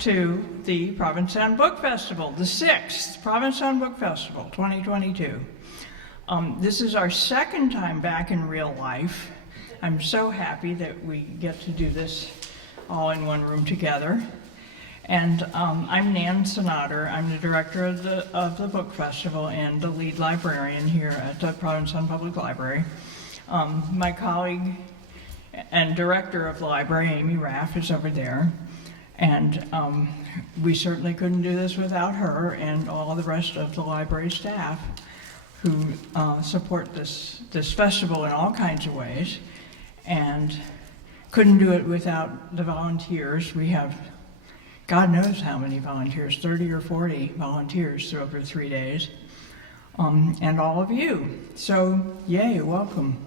to the Provincetown Book Festival, the 6th Provincetown Book Festival 2022. This is our second time back in real life. I'm so happy that we get to do this all in one room together. And I'm Nan Sonater. I'm the director of the book festival and the lead librarian here at the Provincetown Public Library. My colleague and director of the library, Amy Raff, is over there. And we certainly couldn't do this without her and all the rest of the library staff who support this festival in all kinds of ways. And couldn't do it without the volunteers. We have God knows how many volunteers, 30 or 40 volunteers over 3 days, and all of you. So, yay, welcome.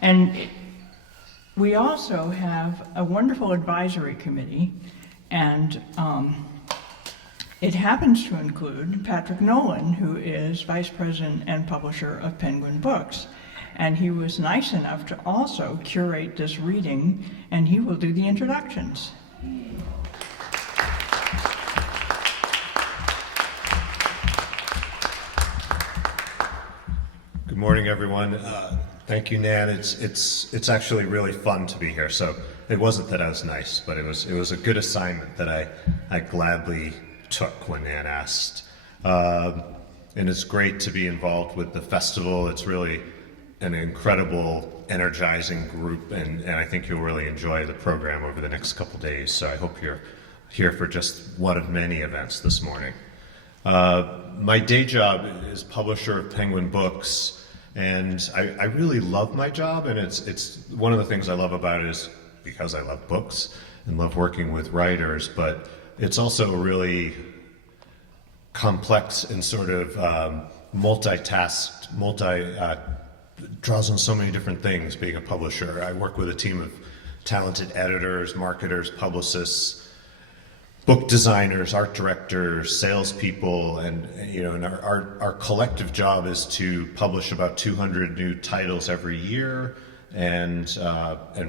And we also have a wonderful advisory committee, and it happens to include Patrick Nolan, who is vice president and publisher of Penguin Books. And he was nice enough to also curate this reading, and he will do the introductions. Good morning, everyone. Thank you, Nan. It's actually really fun to be here. So it wasn't that I was nice, but it was a good assignment that I gladly took when Nan asked. And it's great to be involved with the festival. It's really an incredible, energizing group, and I think you'll really enjoy the program over the next couple days. So I hope you're here for just one of many events this morning. My day job is publisher of Penguin Books, and I really love my job, and it's one of the things I love about it is because I love books and love working with writers, but it's also a really complex and sort of multitasked, draws on so many different things being a publisher. I work with a team of talented editors, marketers, publicists, book designers, art directors, salespeople, and our collective job is to publish about 200 new titles every year and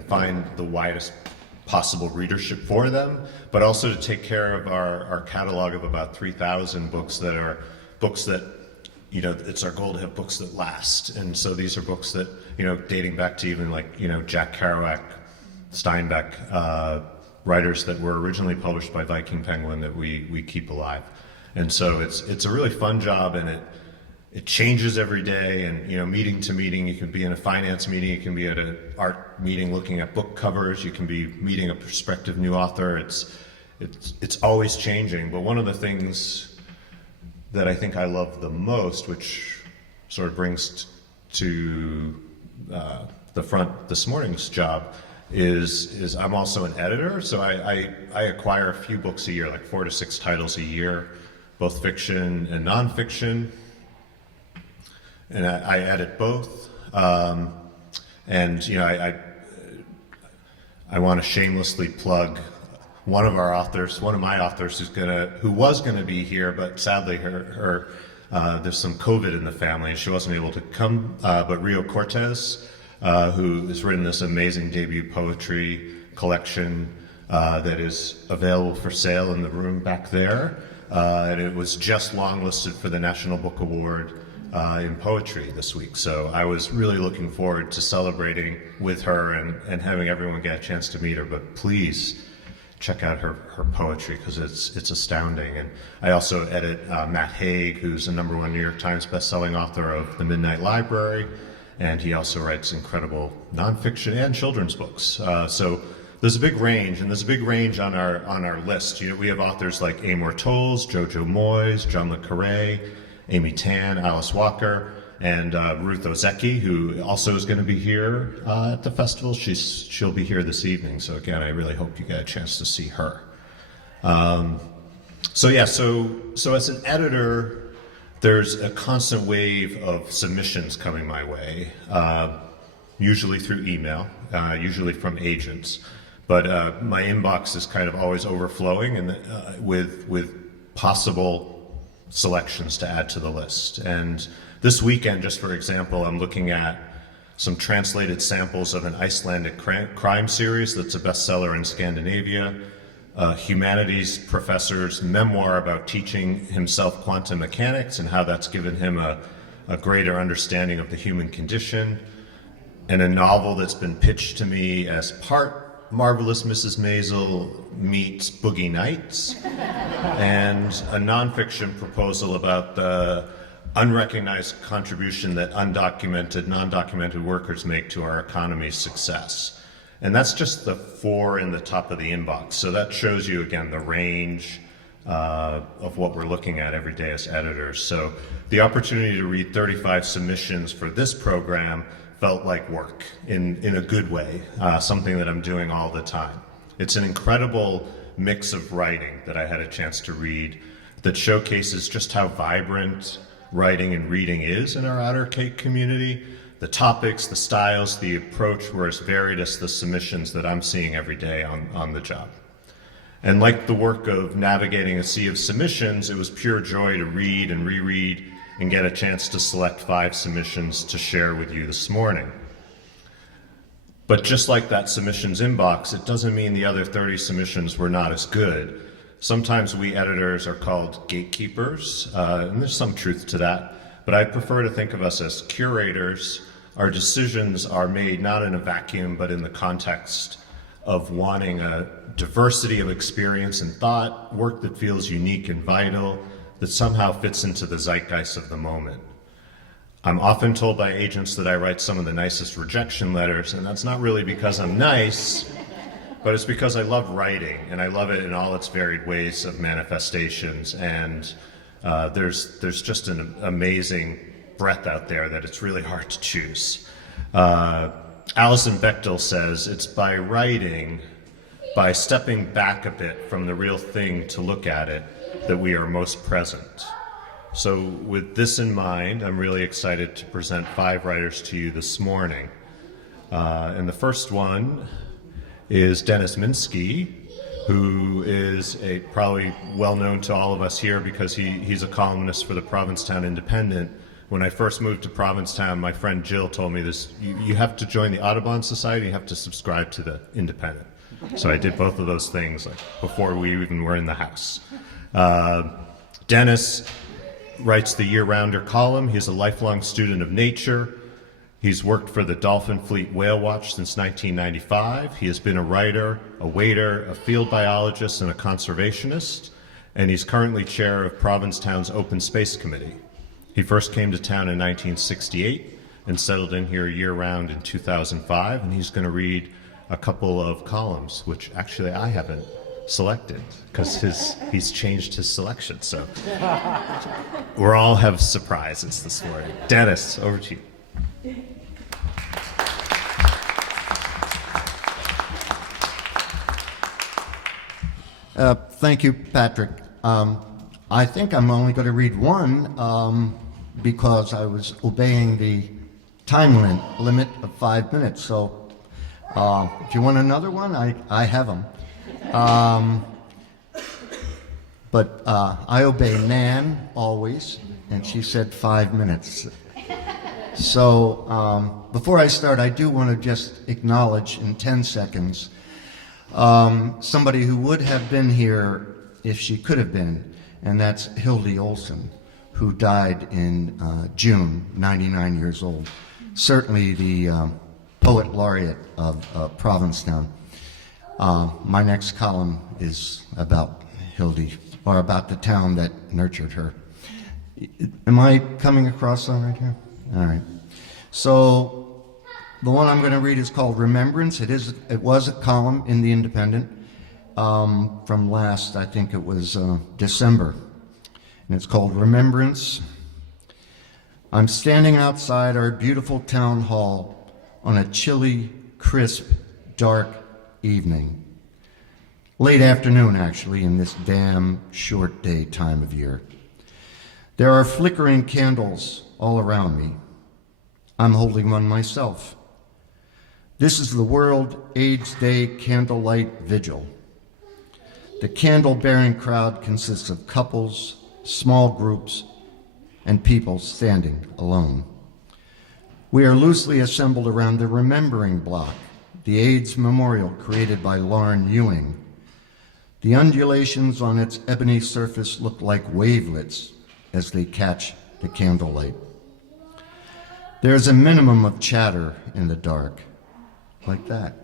find the widest possible readership for them, but also to take care of our catalog of about 3,000 books that are books that it's our goal to have books that last. And so these are books that, dating back to even Jack Kerouac, Steinbeck, writers that were originally published by Viking Penguin that we keep alive. And so it's a really fun job, and it changes every day, and meeting to meeting, you can be in a finance meeting, you can be at an art meeting looking at book covers, you can be meeting a prospective new author. It's always changing, but one of the things that I think I love the most, which sort of brings to the front this morning's job, is I'm also an editor. So I acquire a few books a year, like 4 to 6 titles a year, both fiction and nonfiction, and I edit both. And I want to shamelessly plug one of my authors who was gonna be here, but sadly her there's some COVID in the family and she wasn't able to come, but Rio Cortez, who has written this amazing debut poetry collection that is available for sale in the room back there. And it was just longlisted for the National Book Award in poetry this week. So I was really looking forward to celebrating with her and having everyone get a chance to meet her, but please check out her poetry because it's astounding. And I also edit Matt Haig, who's a #1 New York Times bestselling author of The Midnight Library, and he also writes incredible nonfiction and children's books. So there's a big range, and there's a big range on our list. We have authors like Amor Towles, Jojo Moyes, John le Carré, Amy Tan, Alice Walker, and Ruth Ozeki, who also is going to be here at the festival. She'll be here this evening. So again, I really hope you get a chance to see her. So as an editor, there's a constant wave of submissions coming my way, usually through email, usually from agents. But my inbox is kind of always overflowing and with possible selections to add to the list. And this weekend, just for example, I'm looking at some translated samples of an Icelandic crime series that's a bestseller in Scandinavia, a humanities professor's memoir about teaching himself quantum mechanics and how that's given him a greater understanding of the human condition, and a novel that's been pitched to me as part Marvelous Mrs. Maisel meets Boogie Nights, and a nonfiction proposal about the unrecognized contribution that undocumented, non-documented workers make to our economy's success. And that's just the 4 in the top of the inbox. So that shows you, again, the range of what we're looking at every day as editors. So the opportunity to read 35 submissions for this program felt like work in a good way, something that I'm doing all the time. It's an incredible mix of writing that I had a chance to read that showcases just how vibrant writing and reading is in our Outer Cape community. The topics, the styles, the approach were as varied as the submissions that I'm seeing every day on the job. And like the work of navigating a sea of submissions, it was pure joy to read and reread and get a chance to select 5 submissions to share with you this morning. But just like that submissions inbox, it doesn't mean the other 30 submissions were not as good. Sometimes we editors are called gatekeepers, and there's some truth to that, but I prefer to think of us as curators. Our decisions are made not in a vacuum, but in the context of wanting a diversity of experience and thought, work that feels unique and vital, that somehow fits into the zeitgeist of the moment. I'm often told by agents that I write some of the nicest rejection letters, and that's not really because I'm nice, but it's because I love writing, and I love it in all its varied ways of manifestations, and there's just an amazing breadth out there that it's really hard to choose. Alison Bechdel says, it's by writing, by stepping back a bit from the real thing to look at it, that we are most present. So with this in mind, I'm really excited to present 5 writers to you this morning. And the first one is Dennis Minsky, who is probably well known to all of us here because he's a columnist for the Provincetown Independent. When I first moved to Provincetown, my friend Jill told me this, you have to join the Audubon Society, you have to subscribe to the Independent. So I did both of those things before we even were in the house. Dennis writes the Year-Rounder column. He's a lifelong student of nature. He's worked for the Dolphin Fleet Whale Watch since 1995. He has been a writer, a waiter, a field biologist, and a conservationist, and he's currently chair of Provincetown's Open Space Committee. He first came to town in 1968 and settled in here year-round in 2005, and he's going to read a couple of columns, which actually I haven't selected because he's changed his selection. So we'll all have surprises this morning. Dennis, over to you. Thank you, Patrick. I think I'm only going to read one because I was obeying the time limit of 5 minutes. So if you want another one, I have them. But I obey Nan always, and she said 5 minutes. So before I start, I do want to just acknowledge in 10 seconds somebody who would have been here if she could have been, and that's Hildy Olson, who died in June, 99 years old. Certainly the poet laureate of Provincetown. My next column is about Hildy, or about the town that nurtured her. Am I coming across all right here? All right. So the one I'm going to read is called Remembrance. It was a column in the Independent from last, I think it was December. And it's called Remembrance. I'm standing outside our beautiful town hall on a chilly, crisp, dark evening. Late afternoon, actually, in this damn short day time of year. There are flickering candles all around me. I'm holding one myself. This is the World AIDS Day Candlelight Vigil. The candle-bearing crowd consists of couples, small groups, and people standing alone. We are loosely assembled around the Remembering Block, the AIDS memorial created by Lauren Ewing. The undulations on its ebony surface look like wavelets as they catch the candlelight. There's a minimum of chatter in the dark, like that.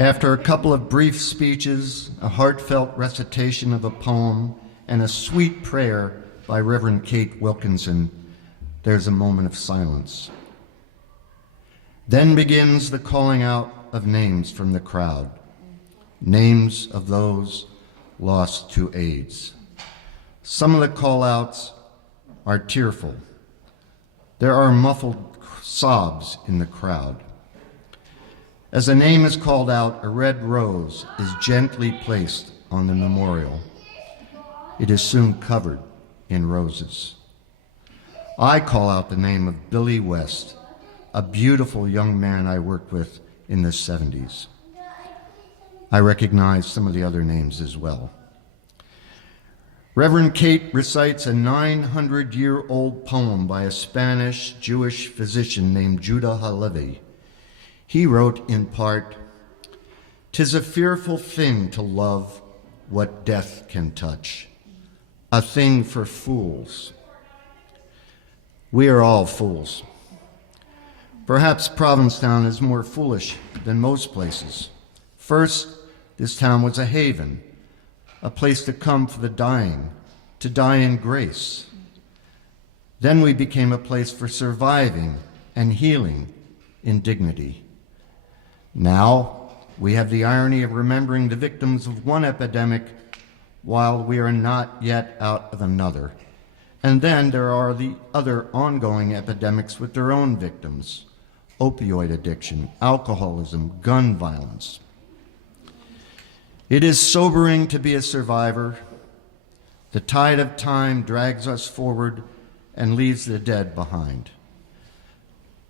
After a couple of brief speeches, a heartfelt recitation of a poem, and a sweet prayer by Reverend Kate Wilkinson, there's a moment of silence. Then begins the calling out of names from the crowd, names of those lost to AIDS. Some of the call-outs are tearful. There are muffled sobs in the crowd. As a name is called out, a red rose is gently placed on the memorial. It is soon covered in roses. I call out the name of Billy West, a beautiful young man I worked with in the 70s. I recognize some of the other names as well. Reverend Kate recites a 900-year-old poem by a Spanish Jewish physician named Judah Halevi. He wrote in part, "'Tis a fearful thing to love what death can touch, a thing for fools. We are all fools. Perhaps Provincetown is more foolish than most places. First, this town was a haven, a place to come for the dying, to die in grace. Then we became a place for surviving and healing in dignity. Now we have the irony of remembering the victims of one epidemic while we are not yet out of another. And then there are the other ongoing epidemics with their own victims: opioid addiction, alcoholism, gun violence. It is sobering to be a survivor. The tide of time drags us forward and leaves the dead behind.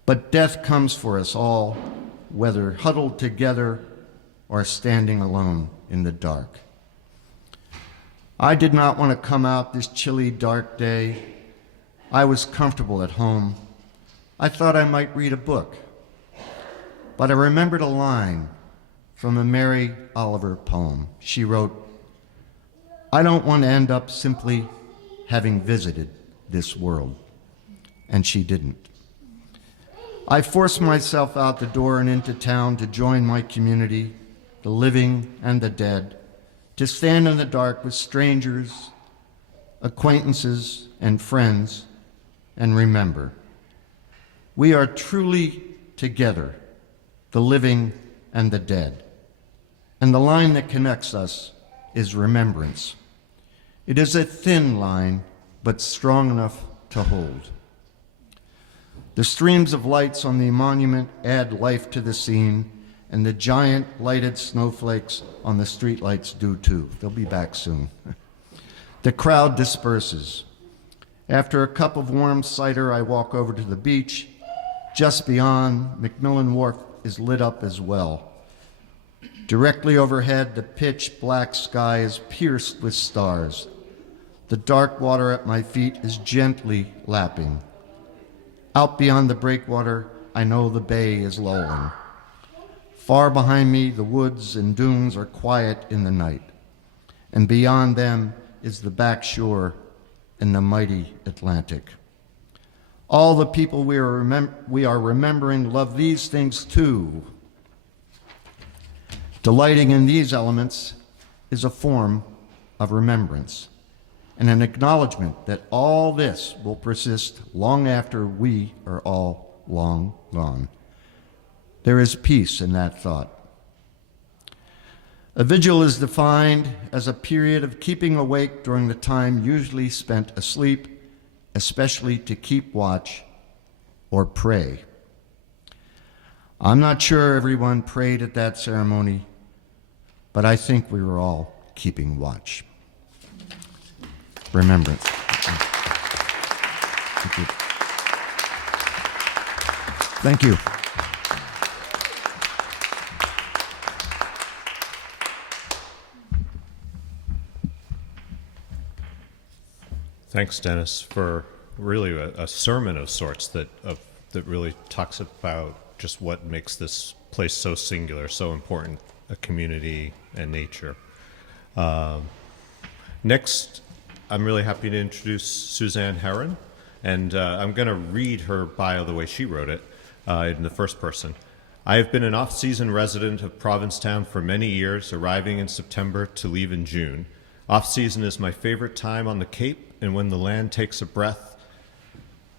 But death comes for us all, whether huddled together or standing alone in the dark. I did not want to come out this chilly, dark day. I was comfortable at home. I thought I might read a book. But I remembered a line from a Mary Oliver poem. She wrote, "I don't want to end up simply having visited this world." And she didn't. I forced myself out the door and into town to join my community, the living and the dead, to stand in the dark with strangers, acquaintances, and friends, and remember, we are truly together, the living and the dead. And the line that connects us is remembrance. It is a thin line, but strong enough to hold. The streams of lights on the monument add life to the scene, and the giant lighted snowflakes on the streetlights do too. They'll be back soon. The crowd disperses. After a cup of warm cider, I walk over to the beach. Just beyond, McMillan Wharf is lit up as well. Directly overhead, the pitch black sky is pierced with stars. The dark water at my feet is gently lapping. Out beyond the breakwater, I know the bay is lulling. Far behind me, the woods and dunes are quiet in the night. And beyond them is the back shore and the mighty Atlantic. All the people we are remembering love these things too. Delighting in these elements is a form of remembrance and an acknowledgement that all this will persist long after we are all long gone. There is peace in that thought. A vigil is defined as a period of keeping awake during the time usually spent asleep, especially to keep watch or pray. I'm not sure everyone prayed at that ceremony, but I think we were all keeping watch. Remembrance. Thank you. Thank you. Thanks, Dennis, for really a sermon of sorts that really talks about just what makes this place so singular, so important, a community and nature. Next, I'm really happy to introduce Suzanne Heron, and I'm going to read her bio the way she wrote it in the first person. I have been an off-season resident of Provincetown for many years, arriving in September to leave in June. Off-season is my favorite time on the Cape, and when the land takes a breath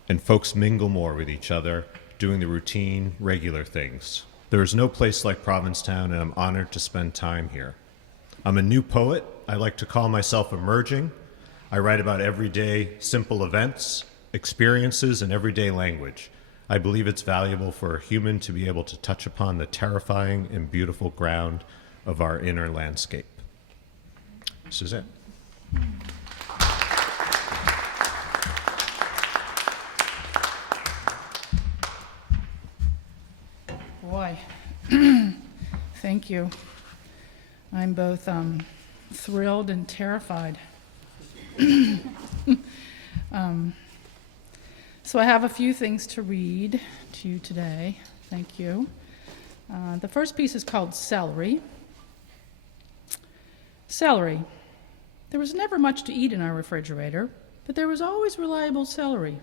and folks mingle more with each other, doing the routine, regular things. There is no place like Provincetown, and I'm honored to spend time here. I'm a new poet. I like to call myself emerging. I write about everyday, simple events, experiences, and everyday language. I believe it's valuable for a human to be able to touch upon the terrifying and beautiful ground of our inner landscape. Suzanne. Boy, thank you. I'm both thrilled and terrified. So I have a few things to read to you today. Thank you. The first piece is called Celery. Celery. There was never much to eat in our refrigerator, but there was always reliable celery.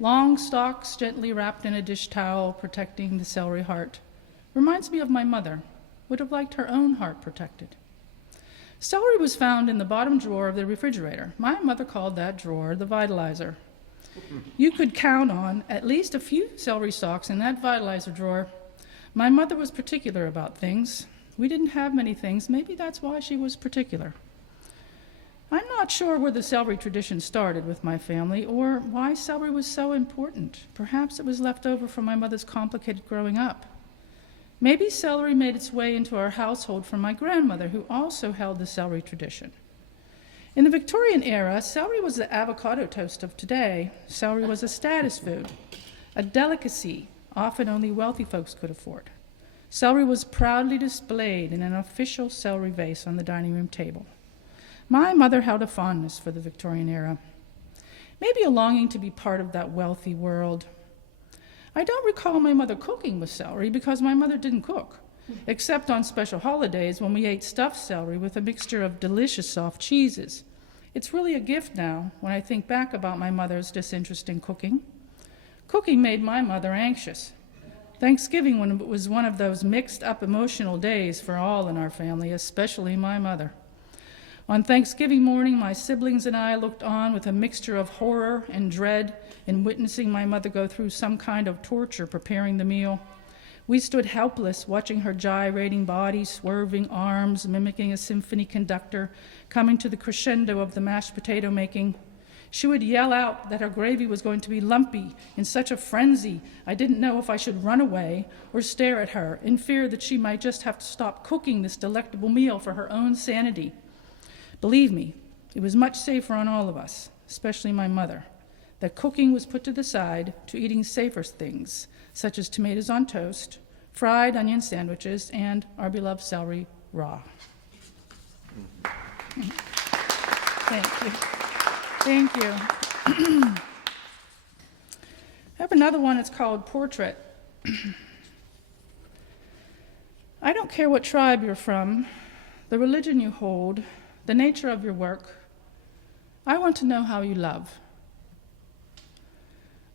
Long stalks gently wrapped in a dish towel, protecting the celery heart. Reminds me of my mother. Would have liked her own heart protected. Celery was found in the bottom drawer of the refrigerator. My mother called that drawer the vitalizer. You could count on at least a few celery stalks in that vitalizer drawer. My mother was particular about things. We didn't have many things. Maybe that's why she was particular. I'm not sure where the celery tradition started with my family or why celery was so important. Perhaps it was left over from my mother's complicated growing up. Maybe celery made its way into our household from my grandmother, who also held the celery tradition. In the Victorian era, celery was the avocado toast of today. Celery was a status food, a delicacy often only wealthy folks could afford. Celery was proudly displayed in an official celery vase on the dining room table. My mother held a fondness for the Victorian era, maybe a longing to be part of that wealthy world. I don't recall my mother cooking with celery because my mother didn't cook, except on special holidays when we ate stuffed celery with a mixture of delicious soft cheeses. It's really a gift now when I think back about my mother's disinterest in cooking. Cooking made my mother anxious. Thanksgiving was one of those mixed-up emotional days for all in our family, especially my mother. On Thanksgiving morning, my siblings and I looked on with a mixture of horror and dread in witnessing my mother go through some kind of torture preparing the meal. We stood helpless, watching her gyrating body, swerving arms, mimicking a symphony conductor, coming to the crescendo of the mashed potato making. She would yell out that her gravy was going to be lumpy in such a frenzy I didn't know if I should run away or stare at her in fear that she might just have to stop cooking this delectable meal for her own sanity. Believe me, it was much safer on all of us, especially my mother, that cooking was put to the side to eating safer things, such as tomatoes on toast, fried onion sandwiches, and our beloved celery raw. Thank you. Thank you. I have another one, it's called Portrait. I don't care what tribe you're from, the religion you hold, the nature of your work. I want to know how you love.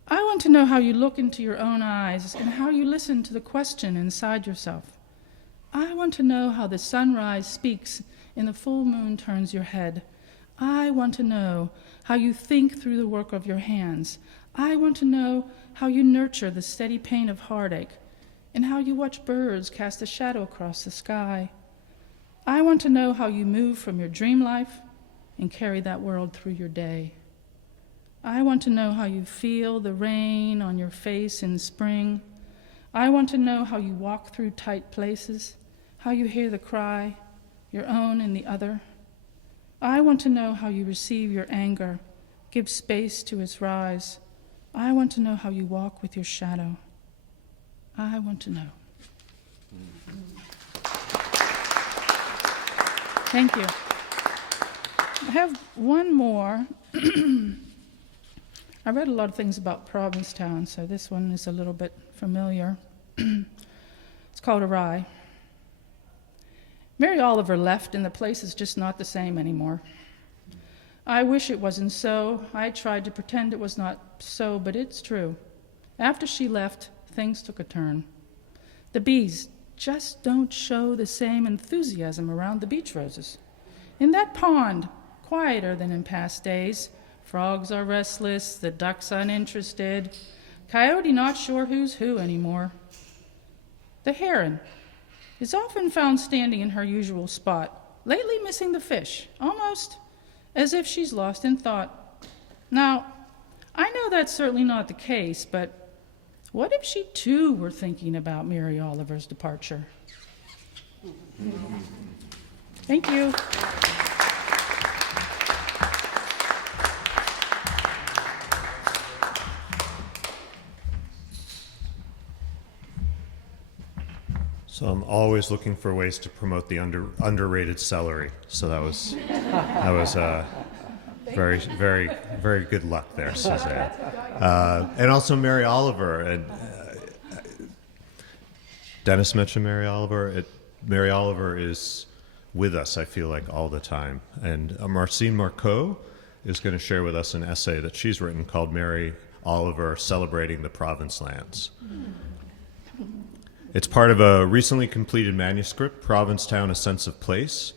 I want to know how you look into your own eyes and how you listen to the question inside yourself. I want to know how the sunrise speaks and the full moon turns your head. I want to know how you think through the work of your hands. I want to know how you nurture the steady pain of heartache and how you watch birds cast a shadow across the sky. I want to know how you move from your dream life and carry that world through your day. I want to know how you feel the rain on your face in spring. I want to know how you walk through tight places, how you hear the cry, your own and the other. I want to know how you receive your anger, give space to its rise. I want to know how you walk with your shadow. I want to know. Thank you. I have one more. I read a lot of things about Provincetown, so this one is a little bit familiar. It's called Awry. Mary Oliver left, and the place is just not the same anymore. I wish it wasn't so. I tried to pretend it was not so, but it's true. After she left, things took a turn. The bees just don't show the same enthusiasm around the beach roses. In that pond, quieter than in past days, frogs are restless, the ducks uninterested, coyote not sure who's who anymore. The heron is often found standing in her usual spot, lately missing the fish, almost as if she's lost in thought. Now, I know that's certainly not the case, but what if she too were thinking about Mary Oliver's departure? Thank you. So I'm always looking for ways to promote the underrated celery. So that was very, very, very good luck there, Suzanne. And also Mary Oliver. And Dennis mentioned Mary Oliver. Mary Oliver is with us, I feel like, all the time. And Marcine Marceau is going to share with us an essay that she's written called Mary Oliver Celebrating the Province Lands. It's part of a recently completed manuscript, Provincetown, A Sense of Place.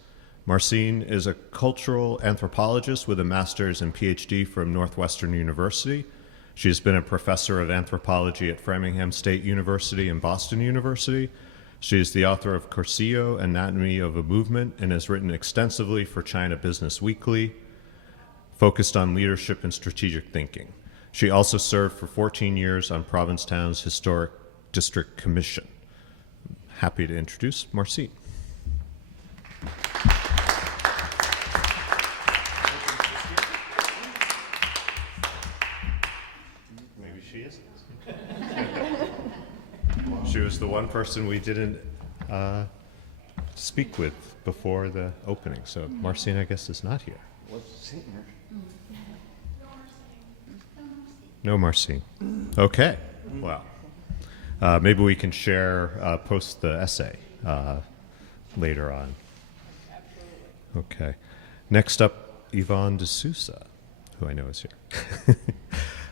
Marcine is a cultural anthropologist with a master's and PhD from Northwestern University. She has been a professor of anthropology at Framingham State University and Boston University. She is the author of Cursillo, Anatomy of a Movement, and has written extensively for China Business Weekly, focused on leadership and strategic thinking. She also served for 14 years on Provincetown's Historic District Commission. Happy to introduce Marcine. Maybe she isn't. She was the one person we didn't speak with before the opening, so Marcine, I guess, is not here. No Marcine. Okay, well. Maybe we can share, post the essay later on. Okay. Next up, Yvonne de Sousa, who I know is here.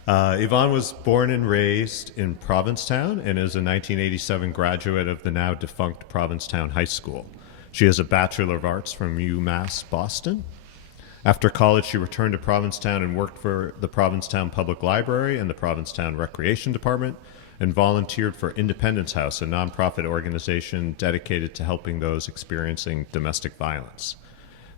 Yvonne was born and raised in Provincetown and is a 1987 graduate of the now defunct Provincetown High School. She has a Bachelor of Arts from UMass Boston. After college, she returned to Provincetown and worked for the Provincetown Public Library and the Provincetown Recreation Department, and volunteered for Independence House, a nonprofit organization dedicated to helping those experiencing domestic violence.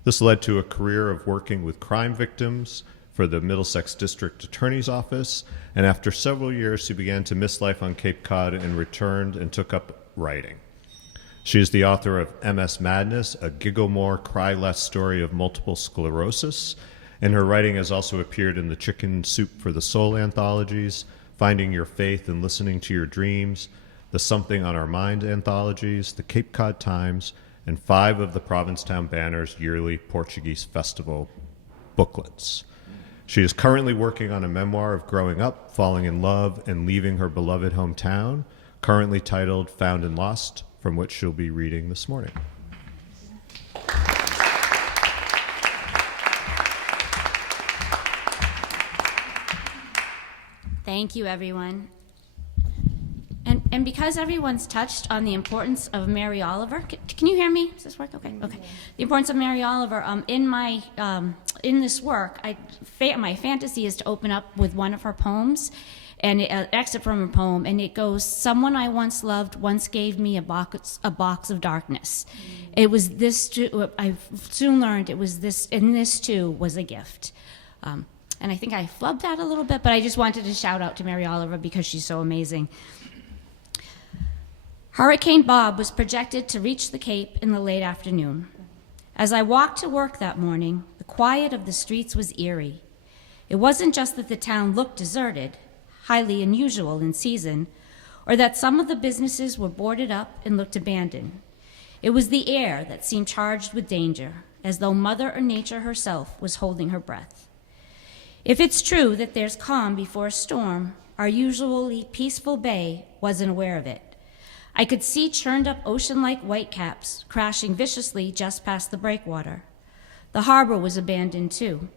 This led to a career of working with crime victims for the Middlesex District Attorney's Office, and after several years, she began to miss life on Cape Cod and returned and took up writing. She is the author of MS Madness, a Giggle More, Cry Less story of multiple sclerosis, and her writing has also appeared in the Chicken Soup for the Soul anthologies, Finding Your Faith and Listening to Your Dreams, the Something on Our Mind anthologies, the Cape Cod Times, and 5 of the Provincetown Banner's yearly Portuguese Festival booklets. She is currently working on a memoir of growing up, falling in love, and leaving her beloved hometown, currently titled Found and Lost, from which she'll be reading this morning. Thank you, everyone. And because everyone's touched on the importance of Mary Oliver, can you hear me? Does this work? Okay. Okay. The importance of Mary Oliver. In this work, my fantasy is to open up with one of her poems, and an excerpt from her poem, and it goes, "Someone I once loved once gave me a box of darkness." It was this too. I soon learned it was this, and this too was a gift. And I think I flubbed that a little bit, but I just wanted to shout out to Mary Oliver because she's so amazing. Hurricane Bob was projected to reach the Cape in the late afternoon. As I walked to work that morning, the quiet of the streets was eerie. It wasn't just that the town looked deserted, highly unusual in season, or that some of the businesses were boarded up and looked abandoned. It was the air that seemed charged with danger, as though Mother Nature herself was holding her breath. If it's true that there's calm before a storm, our usually peaceful bay wasn't aware of it. I could see churned up ocean-like whitecaps crashing viciously just past the breakwater. The harbor was abandoned too.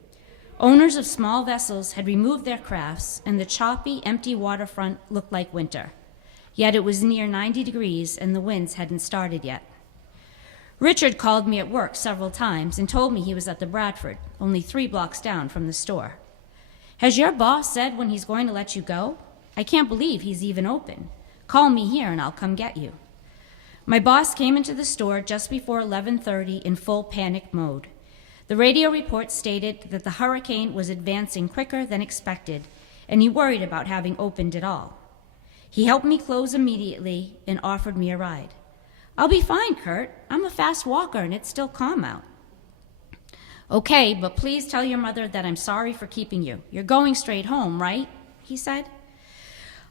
Owners of small vessels had removed their crafts, and the choppy, empty waterfront looked like winter. Yet it was near 90 degrees, and the winds hadn't started yet. Richard called me at work several times and told me he was at the Bradford, only 3 blocks down from the store. Has your boss said when he's going to let you go? I can't believe he's even open. Call me here and I'll come get you. My boss came into the store just before 11:30 in full panic mode. The radio report stated that the hurricane was advancing quicker than expected, and he worried about having opened at all. He helped me close immediately and offered me a ride. I'll be fine, Kurt. I'm a fast walker and it's still calm out. Okay, but please tell your mother that I'm sorry for keeping you. You're going straight home, right? He said.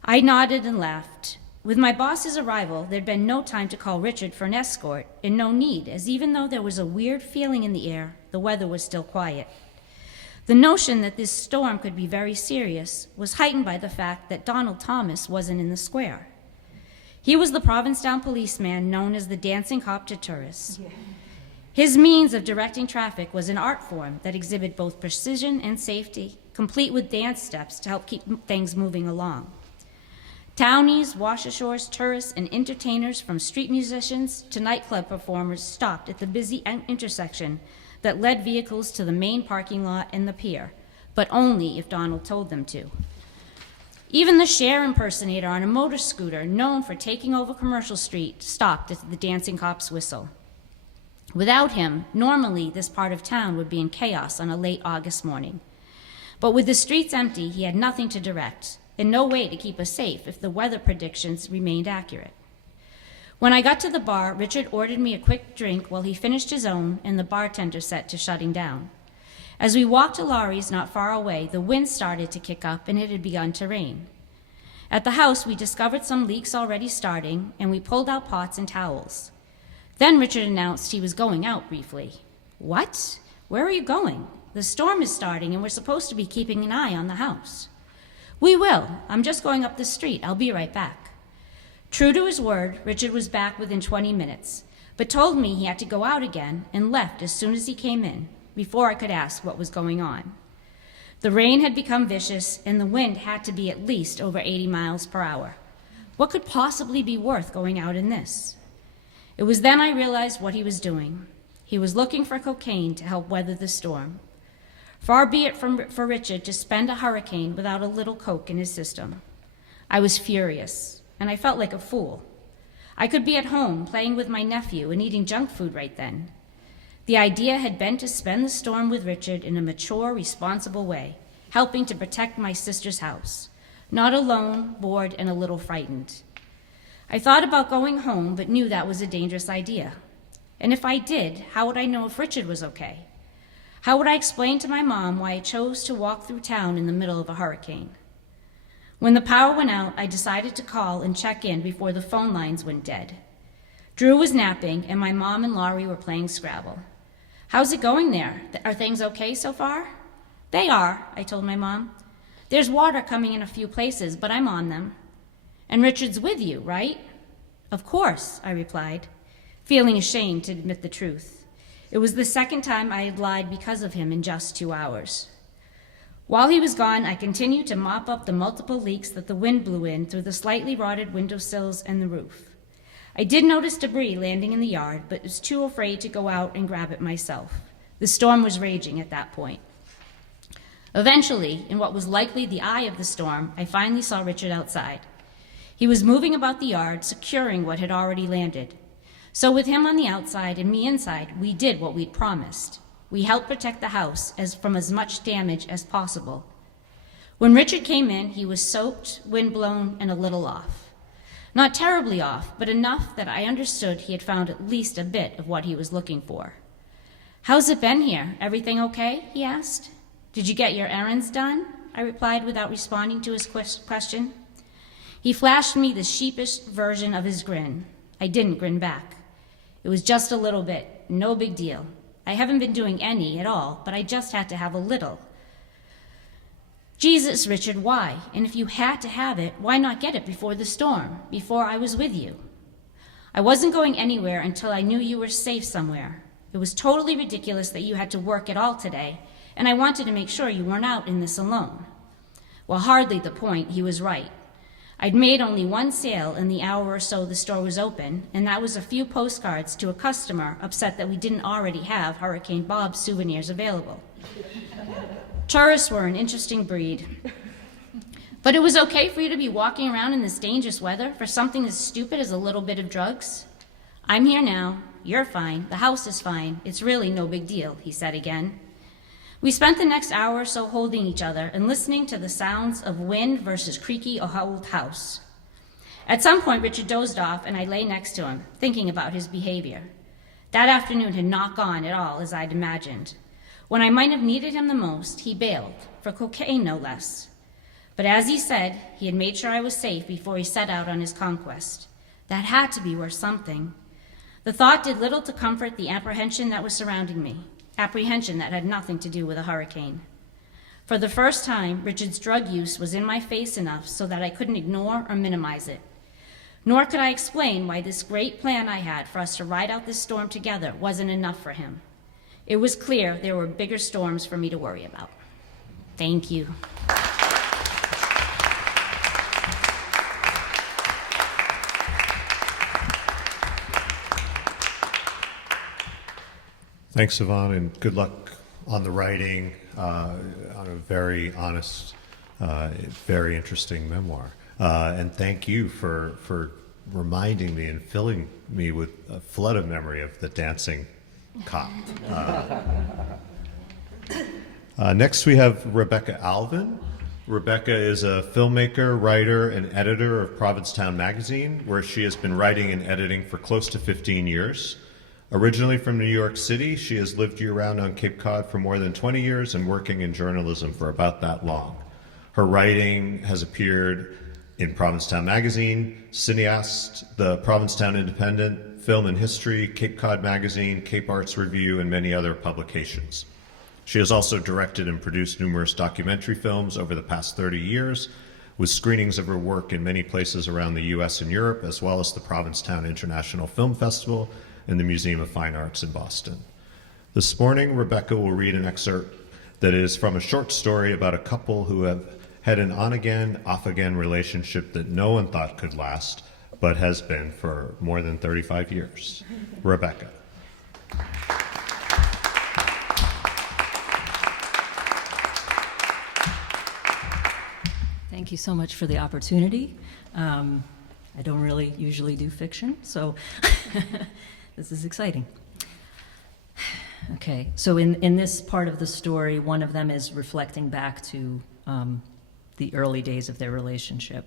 I nodded and laughed. With my boss's arrival, there'd been no time to call Richard for an escort, and no need, as even though there was a weird feeling in the air, the weather was still quiet. The notion that this storm could be very serious was heightened by the fact that Donald Thomas wasn't in the square. He was the Provincetown policeman known as the dancing cop to tourists. His means of directing traffic was an art form that exhibited both precision and safety, complete with dance steps to help keep things moving along. Townies, washashores, tourists, and entertainers from street musicians to nightclub performers stopped at the busy intersection that led vehicles to the main parking lot and the pier, but only if Donald told them to. Even the Cher impersonator on a motor scooter, known for taking over Commercial Street, stopped at the dancing cop's whistle. Without him, normally this part of town would be in chaos on a late August morning. But with the streets empty, he had nothing to direct, and no way to keep us safe if the weather predictions remained accurate. When I got to the bar, Richard ordered me a quick drink while he finished his own and the bartender set to shutting down. As we walked to Laurie's not far away, the wind started to kick up and it had begun to rain. At the house, we discovered some leaks already starting, and we pulled out pots and towels. Then Richard announced he was going out briefly. What? Where are you going? The storm is starting and we're supposed to be keeping an eye on the house. We will. I'm just going up the street. I'll be right back. True to his word, Richard was back within 20 minutes, but told me he had to go out again and left as soon as he came in, before I could ask what was going on. The rain had become vicious and the wind had to be at least over 80 miles per hour. What could possibly be worth going out in this? It was then I realized what he was doing. He was looking for cocaine to help weather the storm. Far be it for Richard to spend a hurricane without a little coke in his system. I was furious, and I felt like a fool. I could be at home playing with my nephew and eating junk food right then. The idea had been to spend the storm with Richard in a mature, responsible way, helping to protect my sister's house, not alone, bored, and a little frightened. I thought about going home, but knew that was a dangerous idea. And if I did, how would I know if Richard was okay? How would I explain to my mom why I chose to walk through town in the middle of a hurricane? When the power went out, I decided to call and check in before the phone lines went dead. Drew was napping, and my mom and Laurie were playing Scrabble. How's it going there? Are things okay so far? They are, I told my mom. There's water coming in a few places, but I'm on them. And Richard's with you, right? Of course, I replied, feeling ashamed to admit the truth. It was the second time I had lied because of him in just 2 hours. While he was gone, I continued to mop up the multiple leaks that the wind blew in through the slightly rotted windowsills and the roof. I did notice debris landing in the yard, but was too afraid to go out and grab it myself. The storm was raging at that point. Eventually, in what was likely the eye of the storm, I finally saw Richard outside. He was moving about the yard, securing what had already landed. So with him on the outside and me inside, we did what we'd promised. We helped protect the house from as much damage as possible. When Richard came in, he was soaked, windblown, and a little off. Not terribly off, but enough that I understood he had found at least a bit of what he was looking for. How's it been here? Everything okay? He asked. Did you get your errands done? I replied without responding to his question. He flashed me the sheepish version of his grin. I didn't grin back. It was just a little bit, no big deal. I haven't been doing any at all, but I just had to have a little. Jesus, Richard, why? And if you had to have it, why not get it before the storm, before I was with you? I wasn't going anywhere until I knew you were safe somewhere. It was totally ridiculous that you had to work at all today, and I wanted to make sure you weren't out in this alone. Well, hardly the point, he was right. I'd made only one sale in the hour or so the store was open, and that was a few postcards to a customer upset that we didn't already have Hurricane Bob's souvenirs available. Tourists were an interesting breed. But it was okay for you to be walking around in this dangerous weather for something as stupid as a little bit of drugs? I'm here now. You're fine. The house is fine. It's really no big deal, he said again. We spent the next hour or so holding each other and listening to the sounds of wind versus creaky old house. At some point, Richard dozed off, and I lay next to him, thinking about his behavior. That afternoon had not gone at all as I'd imagined. When I might have needed him the most, he bailed, for cocaine no less. But as he said, he had made sure I was safe before he set out on his conquest. That had to be worth something. The thought did little to comfort the apprehension that was surrounding me, apprehension that had nothing to do with a hurricane. For the first time, Richard's drug use was in my face enough so that I couldn't ignore or minimize it. Nor could I explain why this great plan I had for us to ride out this storm together wasn't enough for him. It was clear there were bigger storms for me to worry about. Thank you. Thanks, Yvonne, and good luck on the writing, on a very honest, very interesting memoir. And thank you for reminding me and filling me with a flood of memory of the dancing cop. Next, we have Rebecca Alvin. Rebecca is a filmmaker, writer, and editor of Provincetown Magazine, where she has been writing and editing for close to 15 years. Originally from New York City, she has lived year-round on Cape Cod for more than 20 years and working in journalism for about that long. Her writing has appeared in Provincetown Magazine, Cineast, the Provincetown Independent, Film and History, Cape Cod Magazine, Cape Arts Review, and many other publications. She has also directed and produced numerous documentary films over the past 30 years, with screenings of her work in many places around the U.S. and Europe, as well as the Provincetown International Film Festival and the Museum of Fine Arts in Boston. This morning, Rebecca will read an excerpt that is from a short story about a couple who have had an on-again, off-again relationship that no one thought could last, but has been for more than 35 years. Rebecca. Thank you so much for the opportunity. I don't really usually do fiction, so this is exciting. Okay, so in this part of the story, one of them is reflecting back to the early days of their relationship.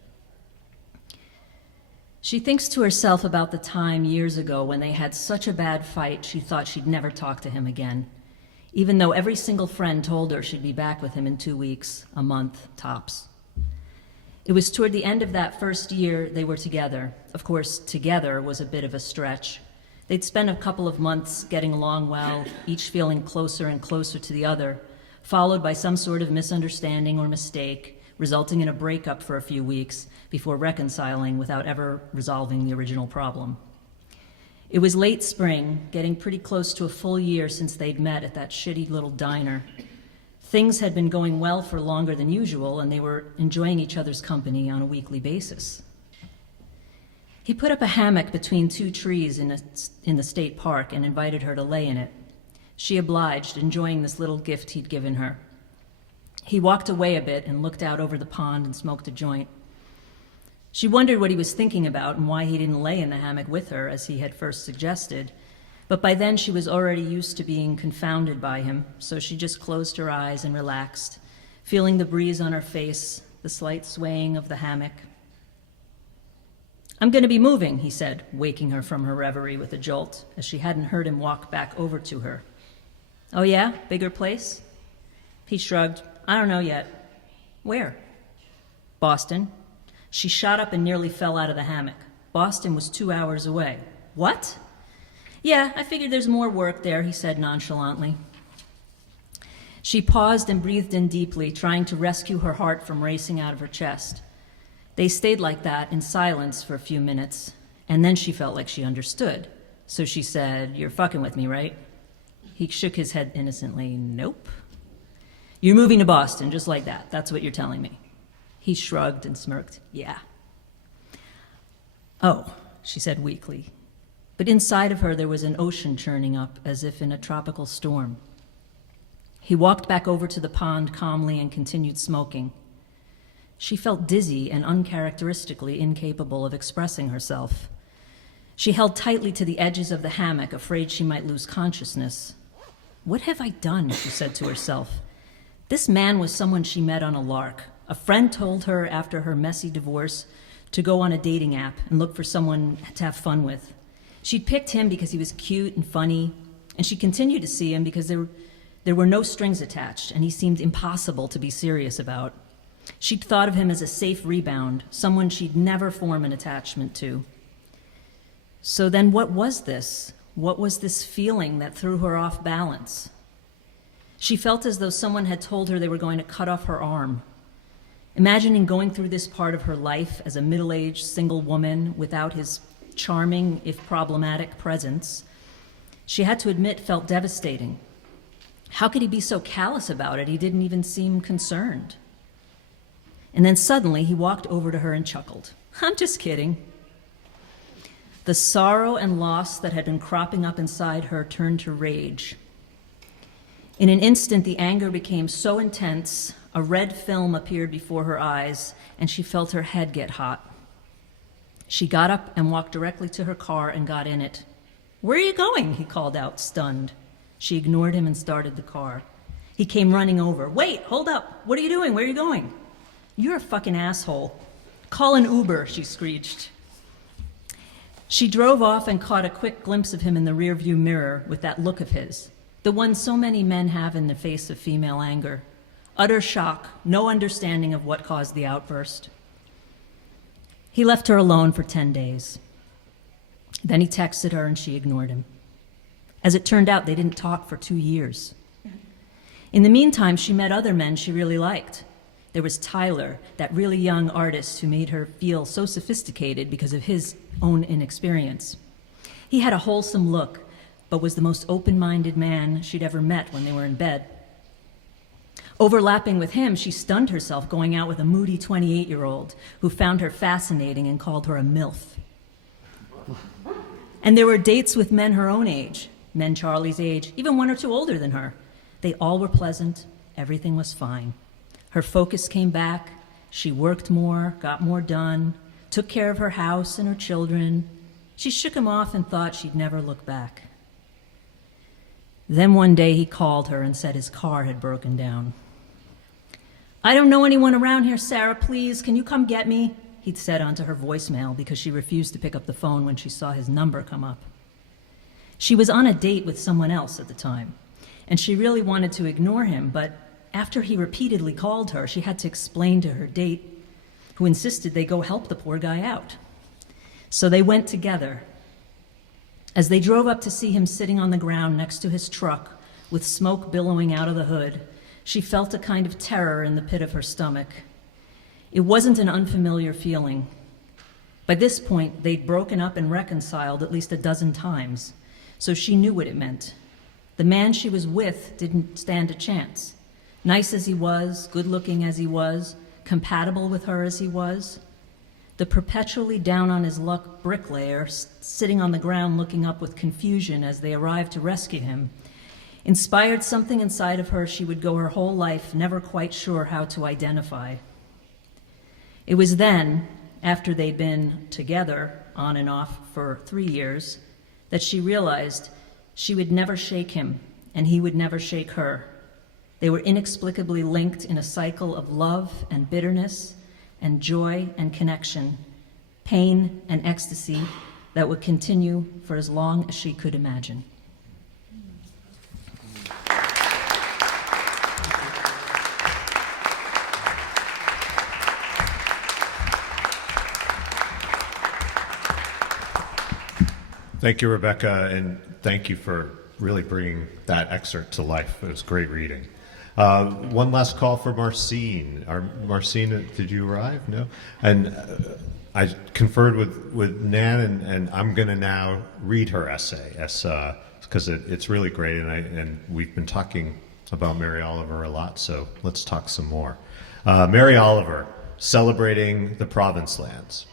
She thinks to herself about the time years ago when they had such a bad fight she thought she'd never talk to him again, even though every single friend told her she'd be back with him in 2 weeks, a month, tops. It was toward the end of that first year they were together. Of course, together was a bit of a stretch. They'd spent a couple of months getting along well, each feeling closer and closer to the other, followed by some sort of misunderstanding or mistake, resulting in a breakup for a few weeks before reconciling without ever resolving the original problem. It was late spring, getting pretty close to a full year since they'd met at that shitty little diner. Things had been going well for longer than usual, and they were enjoying each other's company on a weekly basis. He put up a hammock between 2 trees in the state park and invited her to lay in it. She obliged, enjoying this little gift he'd given her. He walked away a bit and looked out over the pond and smoked a joint. She wondered what he was thinking about and why he didn't lay in the hammock with her, as he had first suggested. But by then she was already used to being confounded by him, so she just closed her eyes and relaxed, feeling the breeze on her face, the slight swaying of the hammock. "I'm going to be moving," he said, waking her from her reverie with a jolt, as she hadn't heard him walk back over to her. "Oh yeah? Bigger place?" He shrugged. "I don't know yet." "Where?" "Boston." She shot up and nearly fell out of the hammock. Boston was 2 hours away. "What?" "Yeah, I figured there's more work there," he said nonchalantly. She paused and breathed in deeply, trying to rescue her heart from racing out of her chest. They stayed like that in silence for a few minutes, and then she felt like she understood. So she said, "You're fucking with me, right?" He shook his head innocently. "Nope." "You're moving to Boston, just like that. That's what you're telling me." He shrugged and smirked. "Yeah." "Oh," she said weakly. But inside of her there was an ocean churning up, as if in a tropical storm. He walked back over to the pond calmly and continued smoking. She felt dizzy and uncharacteristically incapable of expressing herself. She held tightly to the edges of the hammock, afraid she might lose consciousness. "What have I done?" she said to herself. This man was someone she met on a lark. A friend told her after her messy divorce to go on a dating app and look for someone to have fun with. She'd picked him because he was cute and funny, and she continued to see him because there were no strings attached, and he seemed impossible to be serious about. She'd thought of him as a safe rebound, someone she'd never form an attachment to. So then what was this? What was this feeling that threw her off balance? She felt as though someone had told her they were going to cut off her arm. Imagining going through this part of her life as a middle-aged single woman without his charming, if problematic, presence, she had to admit felt devastating. How could he be so callous about it? He didn't even seem concerned. And then suddenly he walked over to her and chuckled. "I'm just kidding." The sorrow and loss that had been cropping up inside her turned to rage. In an instant, the anger became so intense, a red film appeared before her eyes, and she felt her head get hot. She got up and walked directly to her car and got in it. "Where are you going?" he called out, stunned. She ignored him and started the car. He came running over. "Wait, hold up. What are you doing? Where are you going?" "You're a fucking asshole. Call an Uber," she screeched. She drove off and caught a quick glimpse of him in the rearview mirror with that look of his, the one so many men have in the face of female anger. Utter shock, no understanding of what caused the outburst. He left her alone for 10 days. Then he texted her and she ignored him. As it turned out, they didn't talk for 2 years. In the meantime, she met other men she really liked. There was Tyler, that really young artist who made her feel so sophisticated because of his own inexperience. He had a wholesome look, but was the most open-minded man she'd ever met when they were in bed. Overlapping with him, she stunned herself going out with a moody 28-year-old who found her fascinating and called her a MILF. And there were dates with men her own age, men Charlie's age, even 1 or 2 older than her. They all were pleasant. Everything was fine. Her focus came back. She worked more, got more done, took care of her house and her children. She shook him off and thought she'd never look back. Then one day he called her and said his car had broken down. "I don't know anyone around here, Sarah. Please, can you come get me?" he'd said onto her voicemail because she refused to pick up the phone when she saw his number come up. She was on a date with someone else at the time, and she really wanted to ignore him, but after he repeatedly called her, she had to explain to her date, who insisted they go help the poor guy out. So they went together. As they drove up to see him sitting on the ground next to his truck with smoke billowing out of the hood, she felt a kind of terror in the pit of her stomach. It wasn't an unfamiliar feeling. By this point, they'd broken up and reconciled at least 12 times, so she knew what it meant. The man she was with didn't stand a chance. Nice as he was, good-looking as he was, compatible with her as he was, the perpetually down-on-his-luck bricklayer sitting on the ground looking up with confusion as they arrived to rescue him inspired something inside of her she would go her whole life never quite sure how to identify. It was then, after they'd been together on and off for 3 years, that she realized she would never shake him and he would never shake her. They were inexplicably linked in a cycle of love and bitterness and joy and connection, pain and ecstasy that would continue for as long as she could imagine. Thank you, Rebecca, and thank you for really bringing that excerpt to life. It was great reading. One last call for Marcine. Marcine, did you arrive? No? And I conferred with Nan, and I'm going to now read her essay because it's really great, and we've been talking about Mary Oliver a lot, so let's talk some more. Mary Oliver, celebrating the province lands.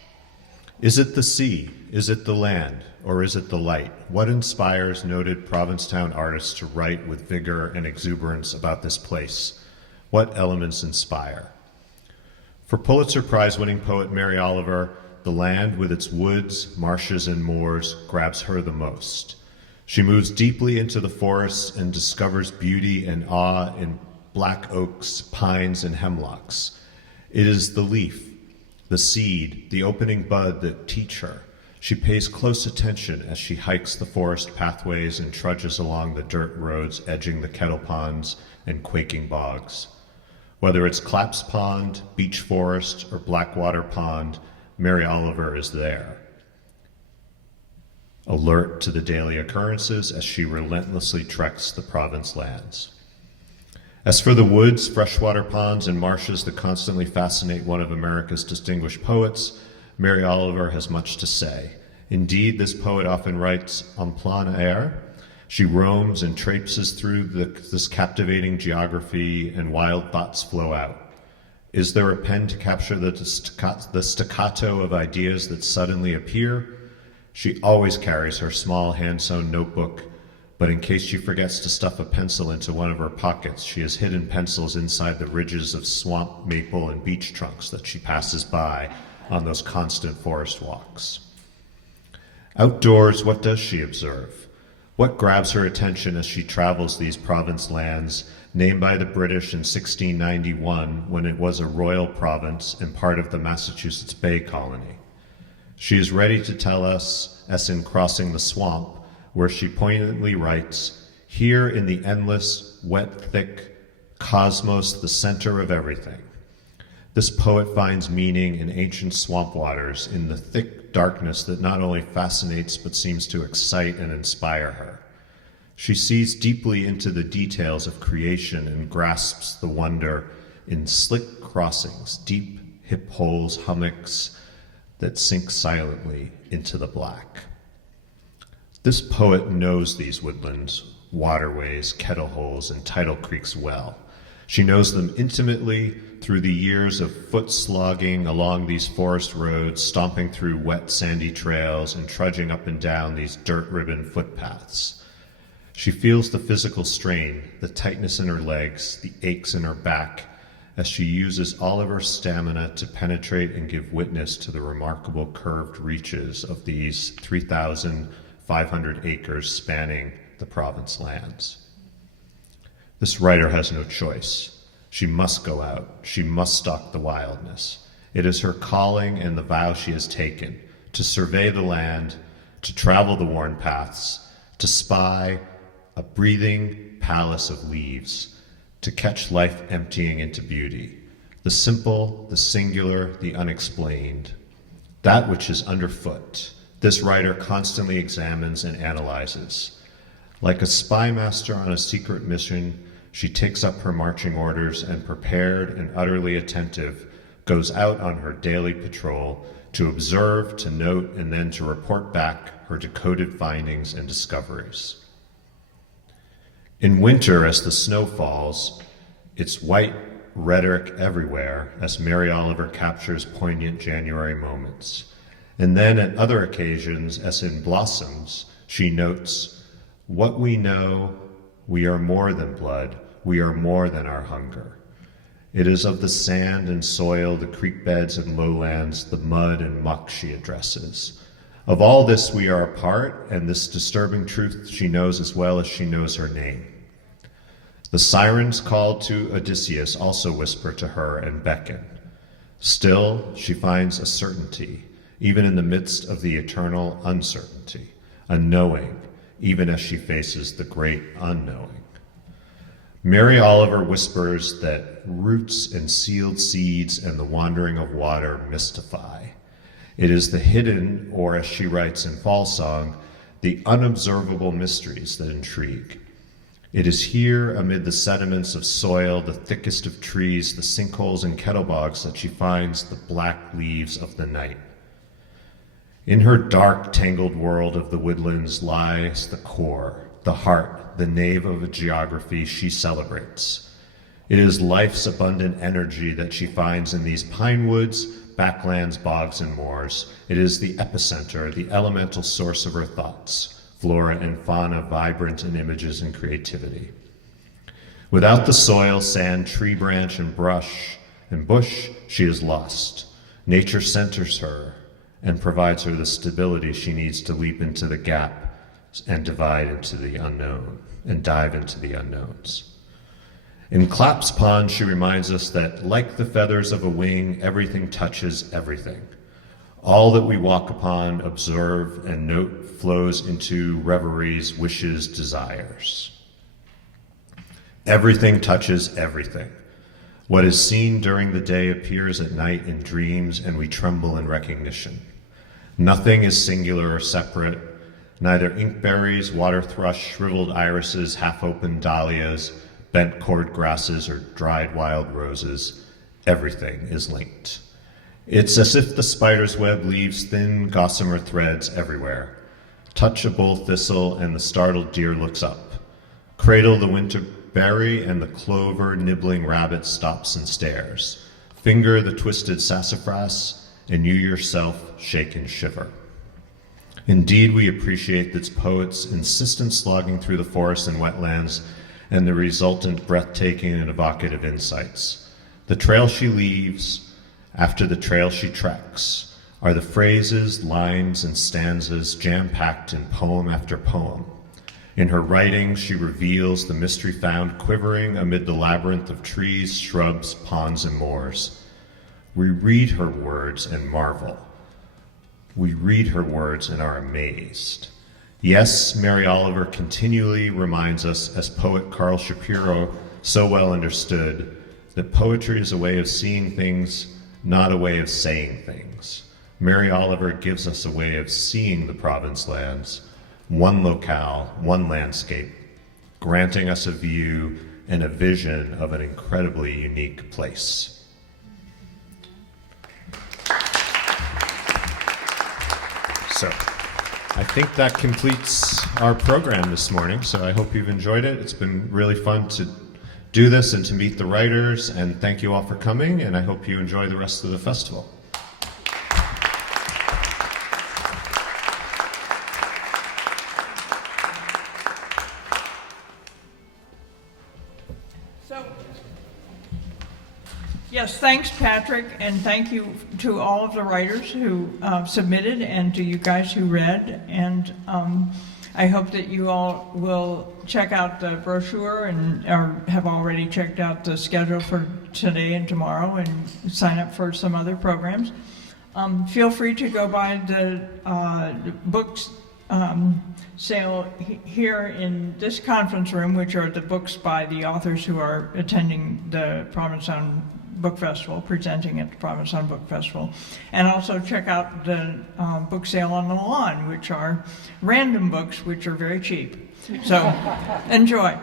Is it the sea? Is it the land? Or is it the light? What inspires noted Provincetown artists to write with vigor and exuberance about this place? What elements inspire? For Pulitzer Prize-winning poet Mary Oliver, the land with its woods, marshes, and moors grabs her the most. She moves deeply into the forests and discovers beauty and awe in black oaks, pines, and hemlocks. It is the leaf, the seed, the opening bud that teach her. She pays close attention as she hikes the forest pathways and trudges along the dirt roads edging the kettle ponds and quaking bogs. Whether it's Claps Pond, Beech Forest, or Blackwater Pond, Mary Oliver is there, alert to the daily occurrences as she relentlessly treks the province lands. As for the woods, freshwater ponds, and marshes that constantly fascinate one of America's distinguished poets, Mary Oliver has much to say. Indeed, this poet often writes en plein air. She roams and traipses through this captivating geography, and wild thoughts flow out. Is there a pen to capture the staccato of ideas that suddenly appear? She always carries her small hand-sewn notebook, but in case she forgets to stuff a pencil into one of her pockets, she has hidden pencils inside the ridges of swamp maple and beech trunks that she passes by on those constant forest walks. Outdoors, what does she observe? What grabs her attention as she travels these province lands, named by the British in 1691 when it was a royal province and part of the Massachusetts Bay Colony? She is ready to tell us, as in Crossing the Swamp, where she poignantly writes, "Here in the endless, wet, thick cosmos, the center of everything." This poet finds meaning in ancient swamp waters, in the thick darkness that not only fascinates but seems to excite and inspire her. She sees deeply into the details of creation and grasps the wonder in slick crossings, deep hip holes, hummocks that sink silently into the black. This poet knows these woodlands, waterways, kettle holes, and tidal creeks well. She knows them intimately through the years of foot slogging along these forest roads, stomping through wet sandy trails, and trudging up and down these dirt-ribbon footpaths. She feels the physical strain, the tightness in her legs, the aches in her back, as she uses all of her stamina to penetrate and give witness to the remarkable curved reaches of these 3,500 acres spanning the province lands. This writer has no choice. She must go out. She must stalk the wildness. It is her calling and the vow she has taken to survey the land, to travel the worn paths, to spy a breathing palace of leaves, to catch life emptying into beauty, the simple, the singular, the unexplained, that which is underfoot. This writer constantly examines and analyzes. Like a spy master on a secret mission, she takes up her marching orders and, prepared and utterly attentive, goes out on her daily patrol to observe, to note, and then to report back her decoded findings and discoveries. In winter, as the snow falls, it's white rhetoric everywhere as Mary Oliver captures poignant January moments. And then at other occasions, as in Blossoms, she notes, "What we know, we are more than blood, we are more than our hunger." It is of the sand and soil, the creek beds and lowlands, the mud and muck she addresses. Of all this we are a part, and this disturbing truth she knows as well as she knows her name. The sirens called to Odysseus also whisper to her and beckon. Still, she finds a certainty, even in the midst of the eternal uncertainty, a knowing, even as she faces the great unknowing. Mary Oliver whispers that roots and sealed seeds and the wandering of water mystify. It is the hidden, or as she writes in Fall Song, the unobservable mysteries that intrigue. It is here, amid the sediments of soil, the thickest of trees, the sinkholes and kettle bogs, that she finds the black leaves of the night. In her dark, tangled world of the woodlands lies the core, the heart, the nave of a geography she celebrates. It is life's abundant energy that she finds in these pine woods, backlands, bogs, and moors. It is the epicenter, the elemental source of her thoughts, flora and fauna vibrant in images and creativity. Without the soil, sand, tree branch, and brush and bush, she is lost. Nature centers her and provides her the stability she needs to leap into the gap and divide into the unknown and dive into the unknowns. In Clapp's Pond, she reminds us that, like the feathers of a wing, everything touches everything. All that we walk upon, observe, and note flows into reveries, wishes, desires. Everything touches everything. What is seen during the day appears at night in dreams, and we tremble in recognition. Nothing is singular or separate. Neither inkberries, water thrush, shriveled irises, half-open dahlias, bent cord grasses, or dried wild roses. Everything is linked. It's as if the spider's web leaves thin gossamer threads everywhere. Touch a bull thistle and the startled deer looks up. Cradle the winter berry and the clover nibbling rabbit stops and stares. Finger the twisted sassafras and you yourself shake and shiver. Indeed, we appreciate this poet's insistent slogging through the forests and wetlands and the resultant breathtaking and evocative insights. The trail she leaves, after the trail she treks, are the phrases, lines, and stanzas jam-packed in poem after poem. In her writing, she reveals the mystery found quivering amid the labyrinth of trees, shrubs, ponds, and moors. We read her words and marvel. We read her words and are amazed. Yes, Mary Oliver continually reminds us, as poet Carl Shapiro so well understood, that poetry is a way of seeing things, not a way of saying things. Mary Oliver gives us a way of seeing the province lands, one locale, one landscape, granting us a view and a vision of an incredibly unique place. So, I think that completes our program this morning, so I hope you've enjoyed it. It's been really fun to do this and to meet the writers, and thank you all for coming, and I hope you enjoy the rest of the festival. So, yes, thanks, Patrick, and thank you to all of the writers who submitted and to you guys who read. And I hope that you all will check out the brochure and or have already checked out the schedule for today and tomorrow and sign up for some other programs. Feel free to go by the books sale here in this conference room, which are the books by the authors who are attending the Provincetown Book Festival, presenting at the Provincetown Book Festival. And also check out the book sale on the lawn, which are random books, which are very cheap. So enjoy.